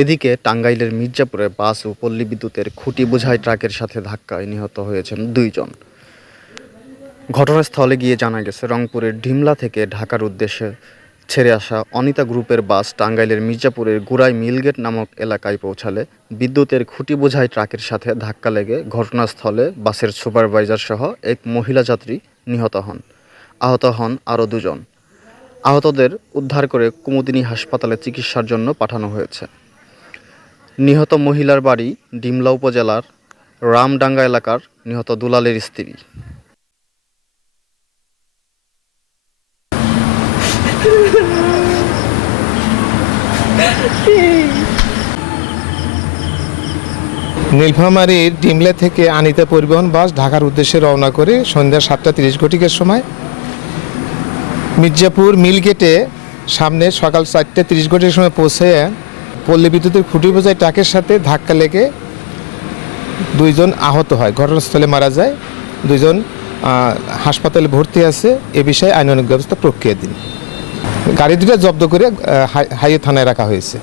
এদিকে টাঙ্গাইলের মির্জাপুরে বাস ও পল্লী বিদ্যুতের খুঁটি বোঝাই ট্রাকের সাথে ধাক্কায় নিহত হয়েছেন 2 জন। ঘটনাস্থলে গিয়ে জানা গেছে, রংপুরের ডিমলা থেকে ঢাকার উদ্দেশ্যে ছেড়ে আসা অনিতা গ্রুপের বাস টাঙ্গাইলের মির্জাপুরের গুড়াই মিলগেট নামক এলাকায় পৌঁছালে বিদ্যুতের খুঁটি বোঝাই ট্রাকের সাথে ধাক্কা লেগে ঘটনাস্থলে বাসের সুপারভাইজার সহ এক মহিলা যাত্রী নিহত হন। আহত হন আরও 2 জন। আহতদের উদ্ধার করে কুমুদিনী হাসপাতালে চিকিৎসার জন্য পাঠানো হয়েছে। নিহত মহিলার বাড়ি ডিমলা উপজেলার রামডাঙ্গা এলাকার নিহত দুলালের স্ত্রী। নীলফামারীর ডিমলা থেকে আনিতা পরিবহন বাস ঢাকার উদ্দেশ্যে রওনা করে সন্ধ্যা 7:30 সময় মির্জাপুর মিলগেটে সামনে সকাল 4:30 সময় পৌঁছে পল্লী বিদ্যুতের খুঁটি বোঝাই ট্রাকের সাথে ধাক্কা লেগে 2 জন আহত হয়। ঘটনাস্থলে মারা যায়। 2 জন হাসপাতালে ভর্তি আছে। এ বিষয়ে আইনানুগ ব্যবস্থা প্রক্রিয়াধীন। গাড়ি দুটো জব্দ করে হাইওয়ে থানায় রাখা হয়েছে।